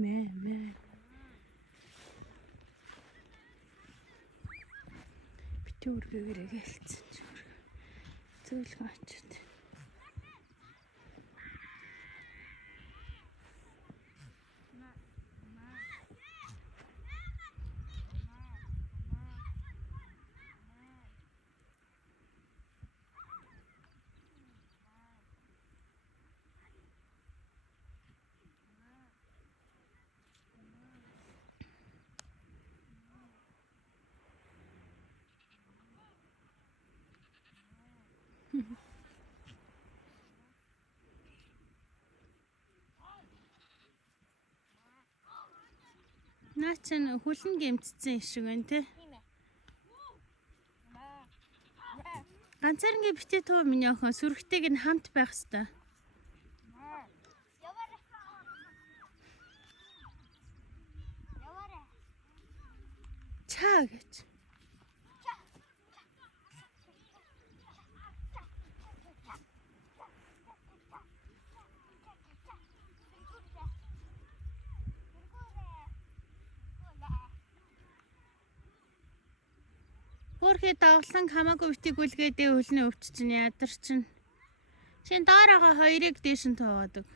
Мэ. Битүүргээрээ гэлцсэн ч зөөлгөн очоод. Наа чинь хүлэн гэмтсэн шиг байна те. Ганцаарнгийн битээ туу миний охин сүрхтэйг нь хамт байх хэвээр. Чаа гэж. Хөрхий давлан хамаагүй битийг үлгээдээ хөлнөө өвч чинь ядар чинь. Шин доороо хоёрыг дээш нь туугадаг.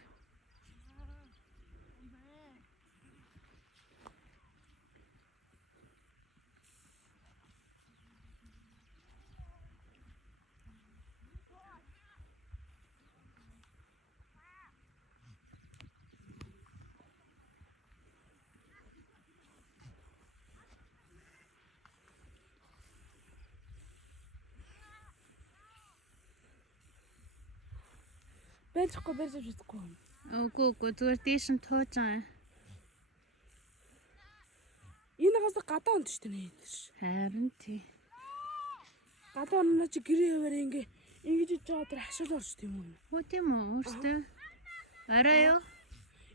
Бэлэхгүй бэлж үзэхгүй. Үгүй зүгээр дээш нь тууж байгаа. Энэ хагас гадаа онт шүү дээ. Харин тий. Гадаа онно чи гэрээ яваараа ингэж иж байгаа тэр хашаал орч тийм үү? Хөө тийм үү өөртөө. Арай юу?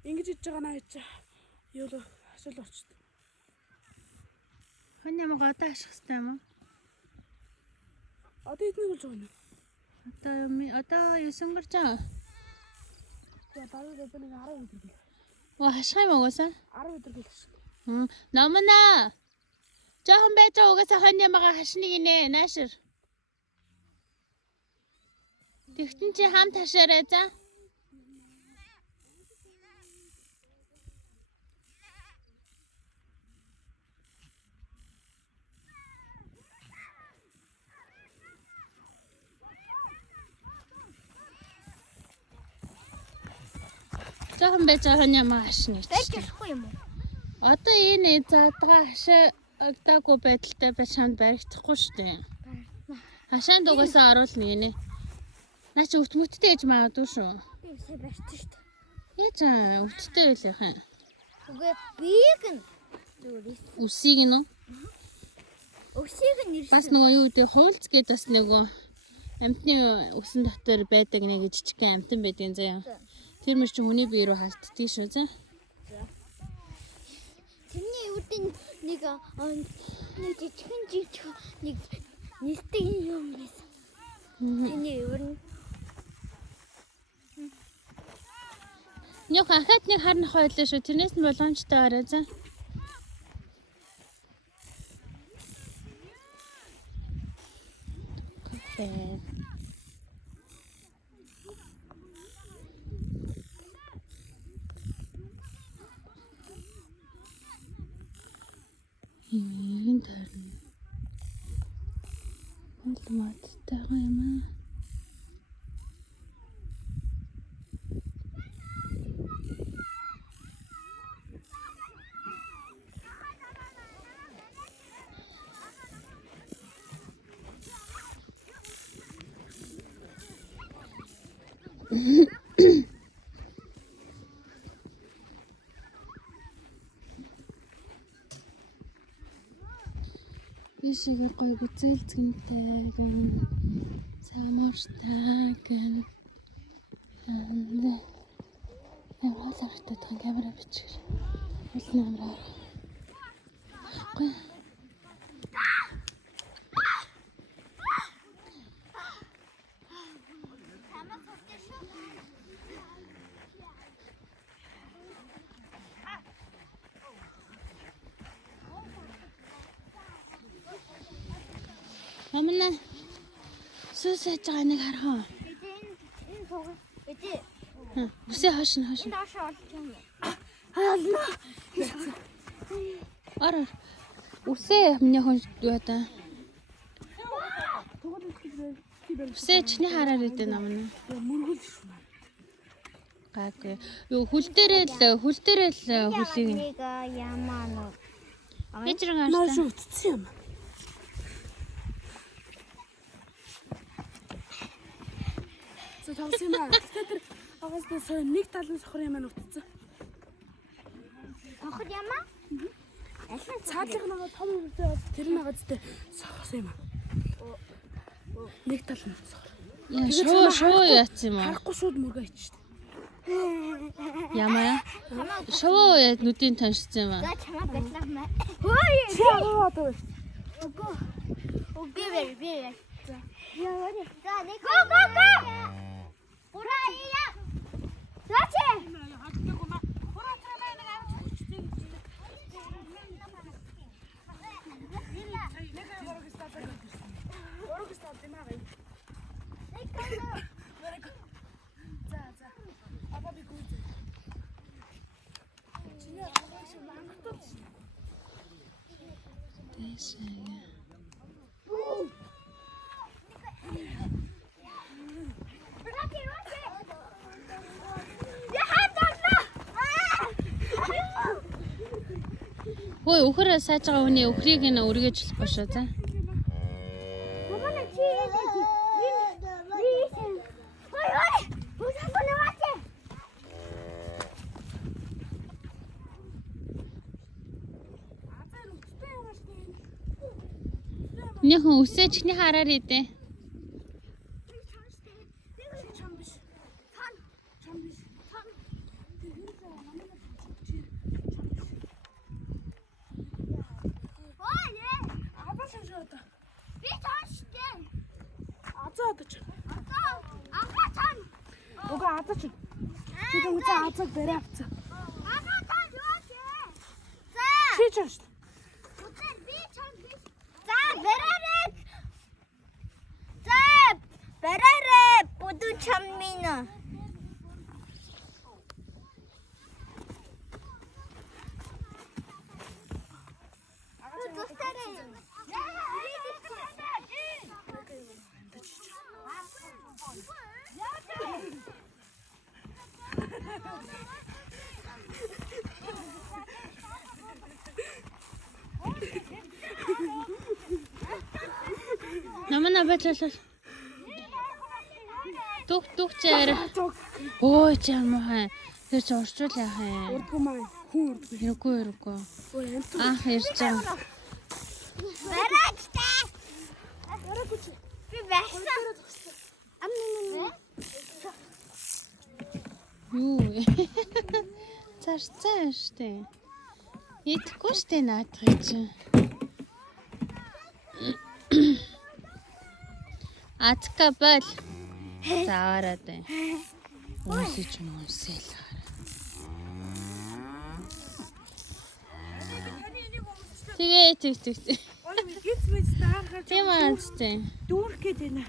Ингэж иж байгаа наа чи. Юу л хашаал орч. Хань ямар гадаа аших хэвтэй юм уу? Одоо эднийг болж байгаа юм. Одоо юу сүнгэрж байгаа? За баруун дээр нэг 10 өдөр гэх. Оо хашхай юм угаасаа? 10 өдөр гэх шүү. Номнаа. Жохон байж байгаа угаасаа хань ямаага хашныг инэ наашир. Тэгтэн чи хамт хашаарай за. Жохон байж байгаа хань ямаага хашныг. Барьчихгүй юм уу? Одоо энэ заадгаа хашаагүй байдалтай байж ханд баригдахгүй шүү дээ. Хашаанд угаасаа оруулна гинэ. Наа чи өвтмөттэй ээж магадгүй шүү. Би сая барьчих шүү дээ. Яаж өвттэй байлах юм? Үгүй бийг нь зүгээр Үсийг нь өсийг нь нэрсэн. бас нөгөө юу гэдэг хуулц гээд бас нөгөө амтны өсөн дотор байдаг нэг жижигхэн амтан байдгийн заяа. Тэр мөр чи хүний бие рүү халтдгийг шүү за. Тэрний үүдэн нэг жижигхэн нэг нэлтэг юм байсан. Тэрний өвөр нь Нөх ахад нэг харнах байлаа шүү. Тэрнээс нь болгоомжтой гараа за. Кафе. Ийм тарна. Олматтай юм аа. Ишигээр гой бүзэлцгэнтэй гэн самартай гэн ямар харахтай тань камера бичих. Улна амраа. Гой Намна сүсэж байгаа нэг харах. Энэ суугаа. Эдээ. Үсээ хашин. Энэ доошоо олж юм. Ор. Үсээ миний хүн байна. Үсээ чиний хараар идэ намна. Мөргөл шүү. Гаагүй. Юу хөл дээрээ л хөлийг. Нэг ямаа нөө. Хэжрэн Наа арсан. шүү утцсан юм. За тавсан юм аа. Тэр агаас нэг талын сохор юм утцсан. Сохор ямаа? Цаадлах нэг том үсээ тэр нагаадтай сохорсон юм аа. Нэг тал нь сохор. Яа шуу яатсан юм аа. Харахгүй шууд мөргөө ичсэн. Ямаа. Шуу яа нүдийн тоншсон юм аа. За чамаа батлах маа. Хөөе. Яа одоо. Үгүй. Би. За. Яа. За нэг. Го. Гураа яа. Заач. Хөөе өхөр сайж байгаа хүний өхрийг нэ өргөжлөх бошоо за. Мамаа чи яа. Ой. Мусаа наваач. Миний хүн үсээ чихний хараар идэ. Уга азач. Тэр үгүй азаг бэрэ авцаа. Чич шүү. Берерэ буду чаммина. Намна батлал. Тух чаар. Ой чамаа. Тэр чи орчуул яах юм. Урдгүй маань хүн урдгүй. Хэрэггүй. Анх ирж байгаа. Барачтай. Би байсан. Юу. Царцаа штэ. Идэхгүй штэ наадах чи. Атка бал. Заараад бай. Унсаж мунсэл. Тэгээ. Ой гис мэд таарах. Тийм аастай. Дүүрх гээд байна.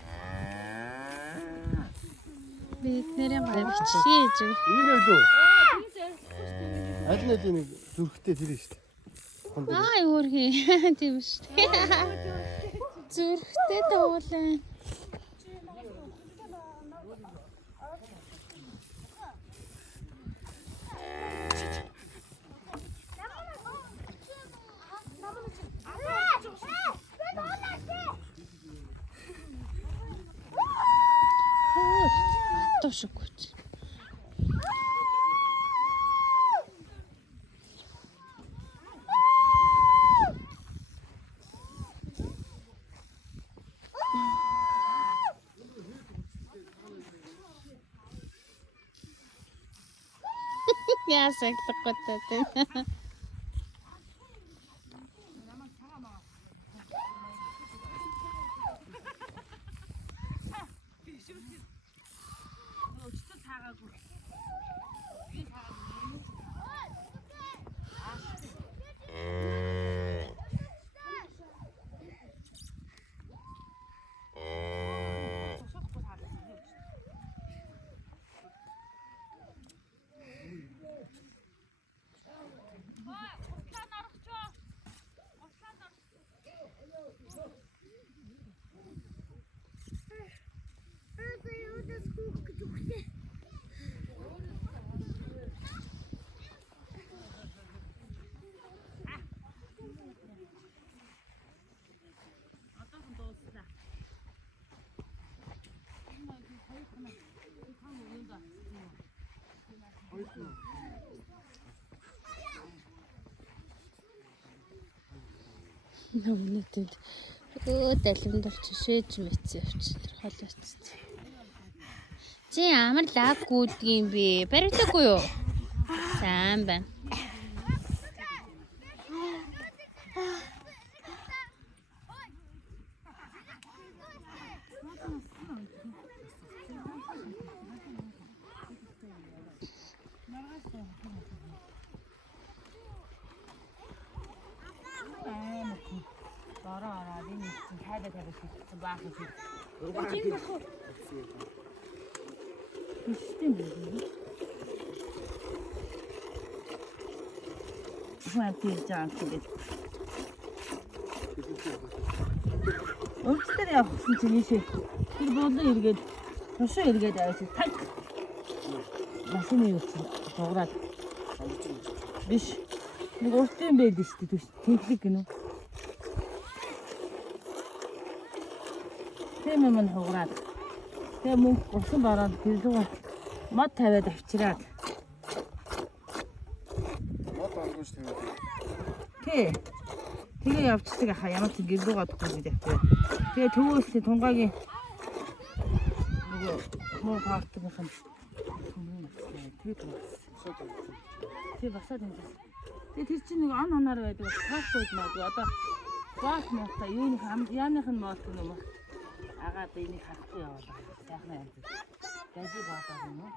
Бид нэрээ барьчихъя. Энэ үлээ. Аль нэг нэг зүрхтэй тэр шүү дээ. Аа юурхи. Тийм шүү дээ. Зүрхтэй дуулаа. Тошгоч. Ясаг тагтаа. Нөгөөтэй далимдорч шээж мэдсэн явчихлаа холооцсон. Чи амар лаг гүйдгийм бэ? Баригдаггүй юу? Сайн байна. Ороод энэ чинь тайда хийсэн баах юм. Систем үү? Хөөе тийм тэгээд. Өөртөө явахсан чинь ийшээ. Тэр болон эргээд тушаа эргээд аваад таг. Машины юу чинь дуурайд. Биш. Нэг уртын байд шүү дээ. Тэнхлэг гинөө. Тэм юм хугараад. Тэгээ мөнгө усан бараад гэрлүүгээ мод тавиад авчираад. Мод алгаж тэгээд. Тий. Тэгээ явчихдаг аха ямар ч гэрлүүгээ дөхөж авчираа. Тэгээ төвөөс тунгагийн нөгөө муу хартных нь. Тий басаад энэ. Тэгээ тэр чинь нэг он оноор байдаг таахгүй магадгүй одоо баах мотой юуных яаных нь мод юм уу? Ага би нэг харахгүй яваад байна. Сайхан юм. Дэжи баатаа юм уу?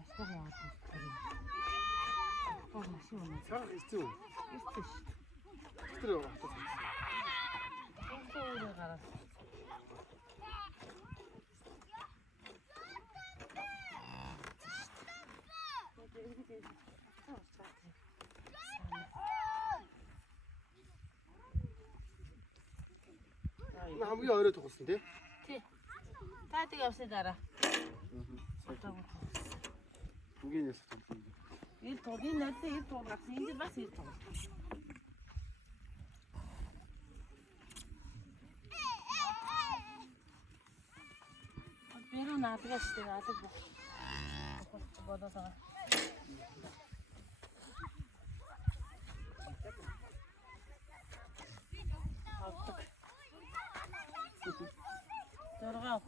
Ашгүй яваад байна. Гол машин уу? Цаг хийцүү. Ирсэн шүү. Тэр явах. Өөрөө гараад. Хамгийн орой тоглосон тий. Тий. Та тэг явсны дараа. Бүгэн ясах тоглосон. Ил тогийн надад ил тоглосон. Энд бас ил тоглосон. Беру наадгаш тэг алаг ба. Бодосоо. Дөрөв авах